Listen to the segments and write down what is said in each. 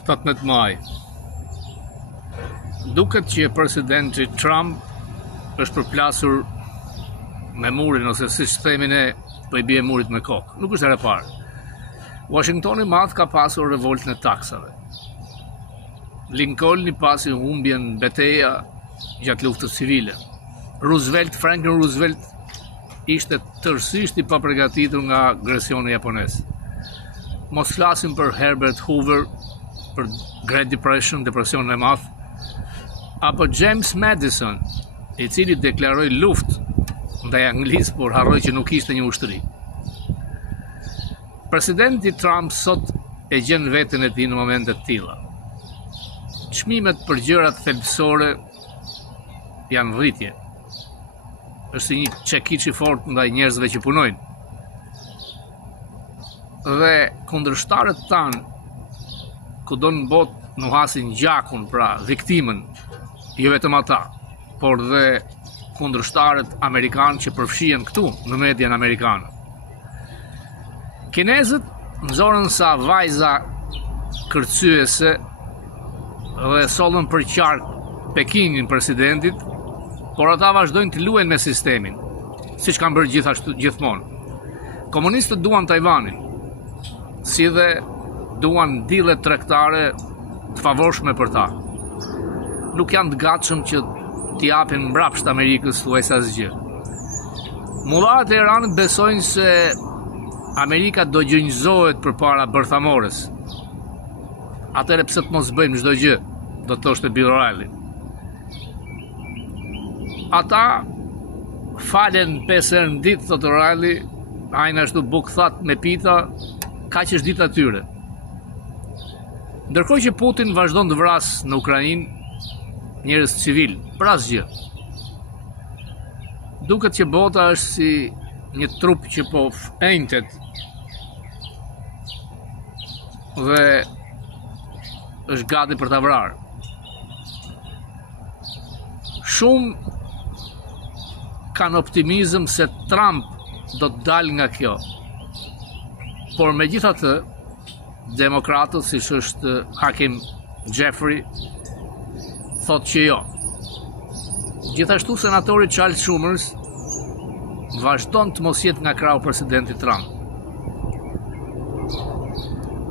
17 maj. Duket që presidenti Trump është përplasur me murin, ose siç themi ne, po I bie murit me kokë. Nuk është era e parë. Washingtoni madh ka pasur revoltën e taksave. Lincoln I pasi humbjen betejë gjatë luftës civile. Franklin Roosevelt ishte tërësisht I paprgatitur nga agresioni japonez. Mos flasim për Herbert Hoover, për Great Depression, depresionin e madh, apo James Madison, I cili deklaroi luftë ndaj Anglisë, por harroi që nuk ishte një ushtri. Presidenti Trump sot e gjen veten e tij në momente të tilla. Çmimet për gjërat thelbësore janë rritje. Është si një çekiç I fortë ndaj njerëzve që punojnë. Dhe kundërshtarët tanë, kudo në botë nuhasin gjakun, pra viktimën, jo vetëm ata, por dhe kundërshtarët amerikanë që përfshihen këtu në median amerikanë. Kinezët nxorën sa vajza kërcyese dhe sollën për qark Pekingin presidentit, por ata vazhdojnë të luajnë me sistemin, siç kanë bërë gjithmonë. Komunistët duan Tajvanin, si dhe duan dile tregtare të favorshme për ta. Nuk janë të gatshëm që t'i japin mbrapsht Amerikës thuajse asgjë. Mullarët e Iranit besojnë se Amerika do gjynjëzohet përpara bërthamores. Atëherë pse të mos bëjmë çdo gjë, do të thoshte Bill O'Reilly. Ata falen 5 herë në ditë, thotë O'Reilly, ajnë ashtu bukëthat me pita, kaq është dita tyre. Ndërkohë që Putin vazhdon të vras në Ukrainë njerëz civil, për asgjë. Duket që bota është si një trup që po enjtet dhe është gati për ta vrarë. Shumë kanë optimizëm se Trump do të dalë nga kjo. Por megjithatë, demokratët, siç është Hakim Jeffrey, thotë që jo. Gjithashtu senatori Charles Schumer vazhdon të mos jetë nga krau presidenti Trump.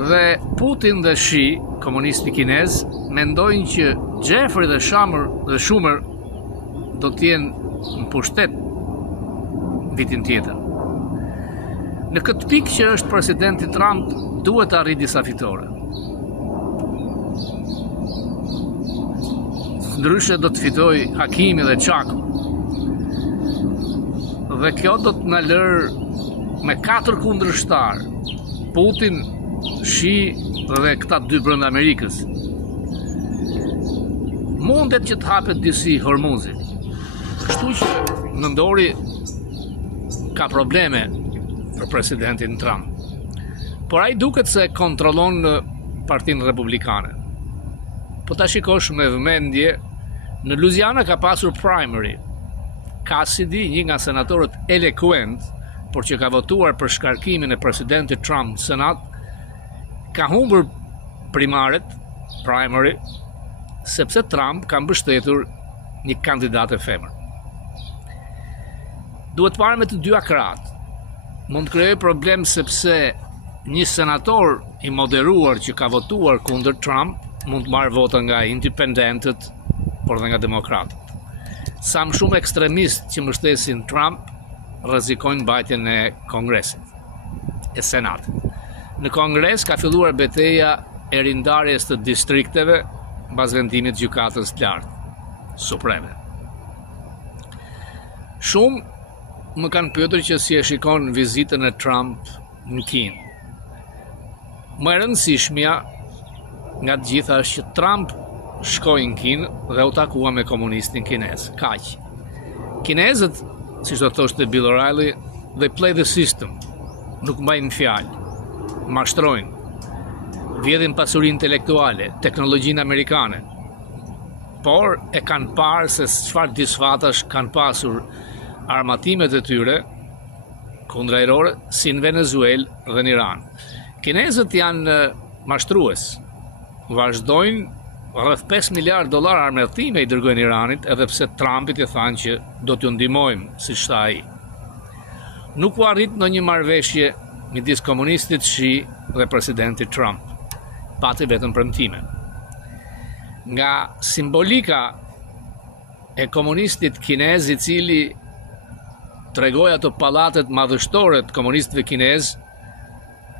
Dhe Putin dhe Xi, komunisti kinez, mendojnë që Jeffrey dhe Schumer do të jenë në pushtet vitin tjetër. Në këtë pikë që është presidenti Trump, duhet të arrijë disa fitore. Ndryshe do të fitoj Hakimi dhe Chaku. Dhe kjo do të na lërë me 4 kundërshtar, Putin, Xi dhe këta 2 brenda Amerikës. Mundet që të hapet disi Hormuzi. Kështu që nëndori ka probleme për presidentin Trump. Por ai duket se kontrollon Partinë Republikane. Po ta shikosh me vëmendje, në Louisiana ka pasur primary. Cassidy, një nga senatorët eloquent, por që ka votuar për shkarkimin e presidentit Trump në Senat, ka humbur primary, sepse Trump ka mbështetur një kandidat e femër. Duhet parë me të dyja krahët. Mund të krijojë problem sepse një senator I moderuar që ka votuar kundër Trump mund të marrë vota nga independentët, por dhe nga demokratët. Sa më shumë ekstremistë që mbështesin Trump rrezikojnë mbajtjen e Kongresit, e Senatit. Në Kongres ka filluar betejë e rindarjes të distrikteve mbas vendimit të gjykatës të lartë supreme. Shumë më kanë pyetur që si e shikon vizitën e Trump në Kinë. Më e rëndësishmja nga të gjitha është që Trump shkoi në Kinë dhe u takua me komunistin kinez. Kaq. Kinezët, siç do thoshte Bill O'Reilly, they play the system. Nuk mbajnë fjalë. Mashtrojnë. Vjedhin pasurinë intelektuale, teknologjinë amerikane. Por e kanë parë se çfarë disfatash kanë pasur armatimet e tyre kundërajrore si në Venezuelë dhe në Iran. Kinezët janë mashtrues, vazhdojnë rreth 5 miliard dollar armëtime i dërgojnë Iranit, edhe pse Trumpit i thanë që do t'ju ndihmojmë, siç tha ai. Nuk u arrit ndonjë marrëveshje midis komunistit Shi dhe presidentit Trump, pati vetëm premtime. Nga simbolika e komunistit kinez i cili tregoi ato pallatet madhështore të komunistëve kinez,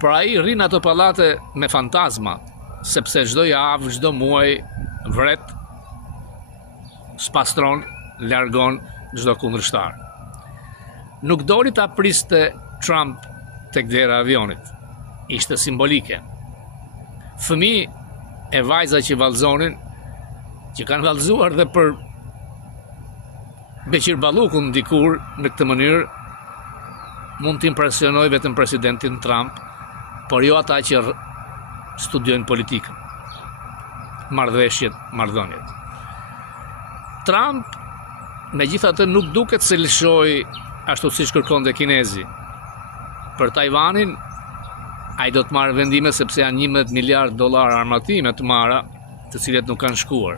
por ai rrin ato pallate me fantazma, sepse çdo javë, çdo muaj vret, spastron, largon çdo kundërshtar. Nuk doli ta priste Trump tek dera e avionit. Ishte simbolike. Fëmijë e vajza që vallëzonin, që kanë vallëzuar dhe për Beqir Ballukun dikur në këtë mënyrë, mund të impresionoj vetëm presidentin Trump, por jo ata që studiojnë politikën, marrëveshjet, marrëdhëniet. Trump, megjithatë, nuk duket se lëshoi ashtu siç kërkonte kinezi. Për Tajvanin, ai do të marrë vendime sepse janë 11 miliard dollar armatime të marra, të cilet nuk kanë shkuar.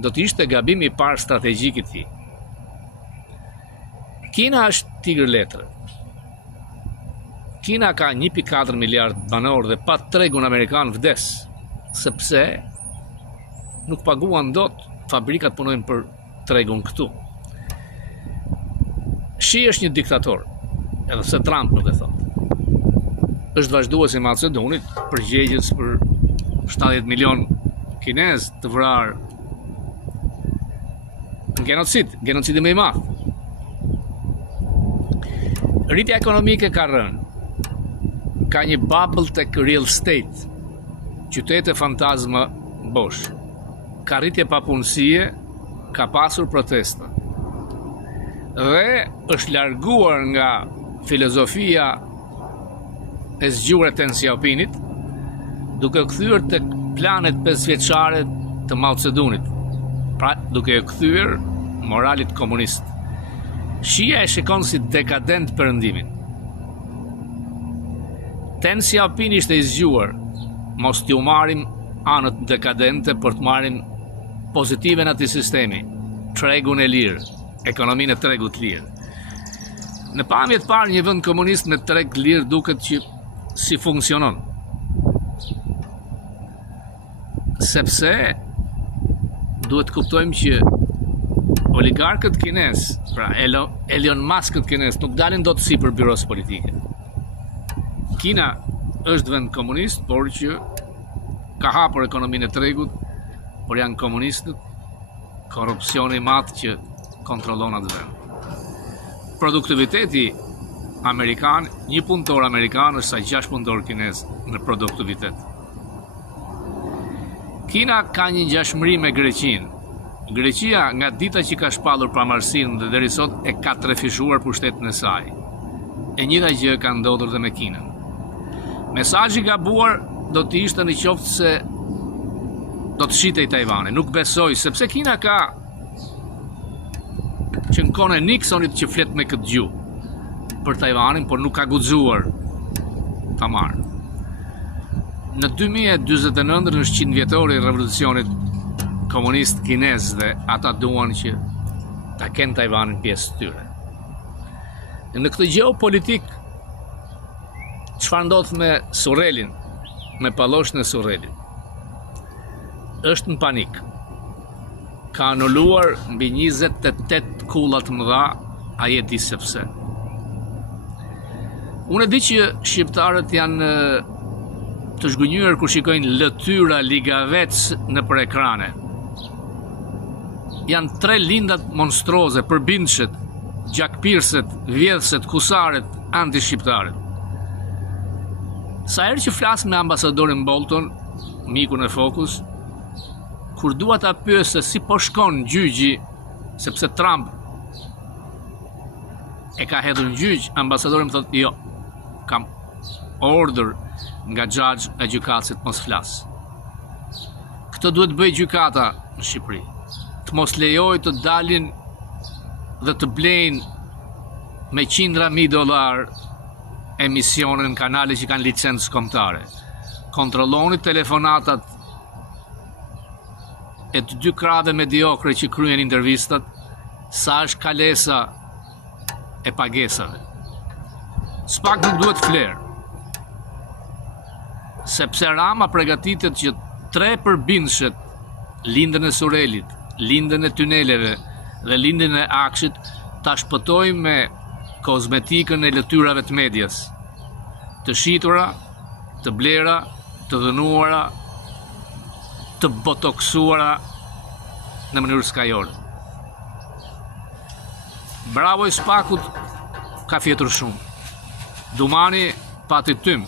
Do të ishte gabimi i parë strategjik i tij. Kina është tigër letre. Kina ka 1.4 miliard banor dhe pa tregun amerikan vdes, sepse nuk paguan dot, fabrikat punojnë për tregun këtu. Shi është një diktator, edhe pse Trump nuk e thot. Është vazhduesi i Macedonit, përgjegjës për 70 milion kinez të vrarë në genocidi më i madh. Rritja ekonomike ka rënë. Ka një bubble tek real estate, qytete fantazma bosh. Ka rritje papunësie, ka pasur protesta. Dhe është larguar nga filozofia e zgjuar Deng Xiaopingit, duke kthyer tek planet 5 vjeçare të Mao Zedongit, pra duke kthyer moralit komunist. Shia e shikon si dekadent perëndimin. Deng Xiaoping ishte i zgjuar, mos t'ju marrim anët dekadente për të marrim pozitive në atij sistemi, tregun e lirë, ekonominë e tregut lirë. Në pamje të parë, një vend komunist me treg lirë duket që si funksionon. Sepse duhet kuptojmë që oligarkët kinez, pra Elon Muskët kinez, nuk dalin dot sipër byros politike. Kina është vend komunist, por që ka hapur ekonominë e tregut, por janë komunistët, korrupsioni i madh që kontrollon atë vend. Produktiviteti amerikan, një punëtor amerikan është sa 6 punëtor kinez në produktivitet. Kina ka një ngjashmëri me Greqinë. Greqia nga dita që ka shpallur pamërsinë dhe deri sot e ka trefishuar pushtetin e saj. E njëjta gjë ka ndodhur dhe me Kinën. Mesazhi i gabuar do të ishte në qoftë se do të shitej Tajvani. Nuk besoj, sepse Kina ka që në kohën e Nixonit që flet me këtë gjuhë për Tajvanin, por nuk ka guxuar ta marrë. Në 2049 është 100 vjetori i revolucionit komunist kinez dhe ata duan që ta kenë Tajvanin pjesë të tyre. Në këtë geopolitik, çfarë ndodh me Surrelin, me palloshën e Surrelit? Është në panik. Ka anuluar mbi 28 kulla të mëdha, ai e di sepse. Unë e di që shqiptarët janë të zhgënjur kur shikojnë lëtyra ligavec në për ekrane. Janë 3 lindat monstroze, përbindshët, gjakpirset, vjedhset, kusaret, anti-shqiptaret. Sa herë që flas me ambasadorin Bolton, mikun e Focus, kur dua ta pyes se si po shkon gjyqi, sepse Trump e ka hedhur në gjyq, ambasadori më thotë jo, kam order nga xhaxhi e gjykatësit mos flas. Këtë duhet bëj gjykata në Shqipëri. Të mos lejoj të dalin dhe të blejnë me $100,000 emisionin në kanale që kanë licencë kombëtare. Kontrolloni telefonatat e të dy krave mediokre që kryen intervistat, sa është kalesa e pagesave. S'pak nuk duhet flerë, sepse Rama përgatitet që 3 përbinshet, lindën e Surelit, lindën e tuneleve dhe lindën e Akshit, ta shpëtoj me kozmetikën e lëtyrave të medias, të shitura, të blera, të dhënuara, të botoksuara në mënyrë skajore. Bravo i Spakut ka fjetur shumë. Dumani pati tym.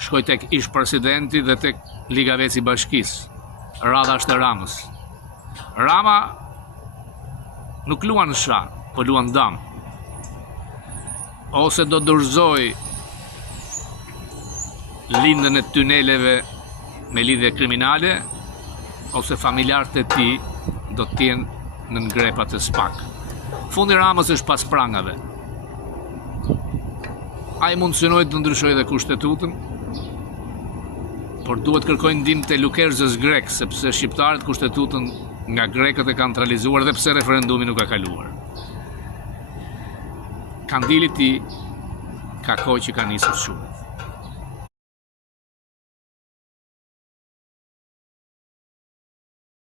Shkoj tek ish presidenti dhe tek Liga Veci Bashkisë. Radha është e Ramës. Rama nuk luan sha, po luan dam. Ose do dorëzoj lindën e tuneleve me lidhje kriminale, ose familjarët e tij do të jenë në ngrepat e Spak. Fundi Ramës është pas prangave. Ai mund synoj të ndryshojë dhe kushtetutën, por duhet kërkojnë ndihmë te lukerzës grek, sepse shqiptarët kushtetutën nga grekët e kanë realizuar dhe pse referendumi nuk ka kaluar. Kandili i tij ka kohë që ka nisur shumë.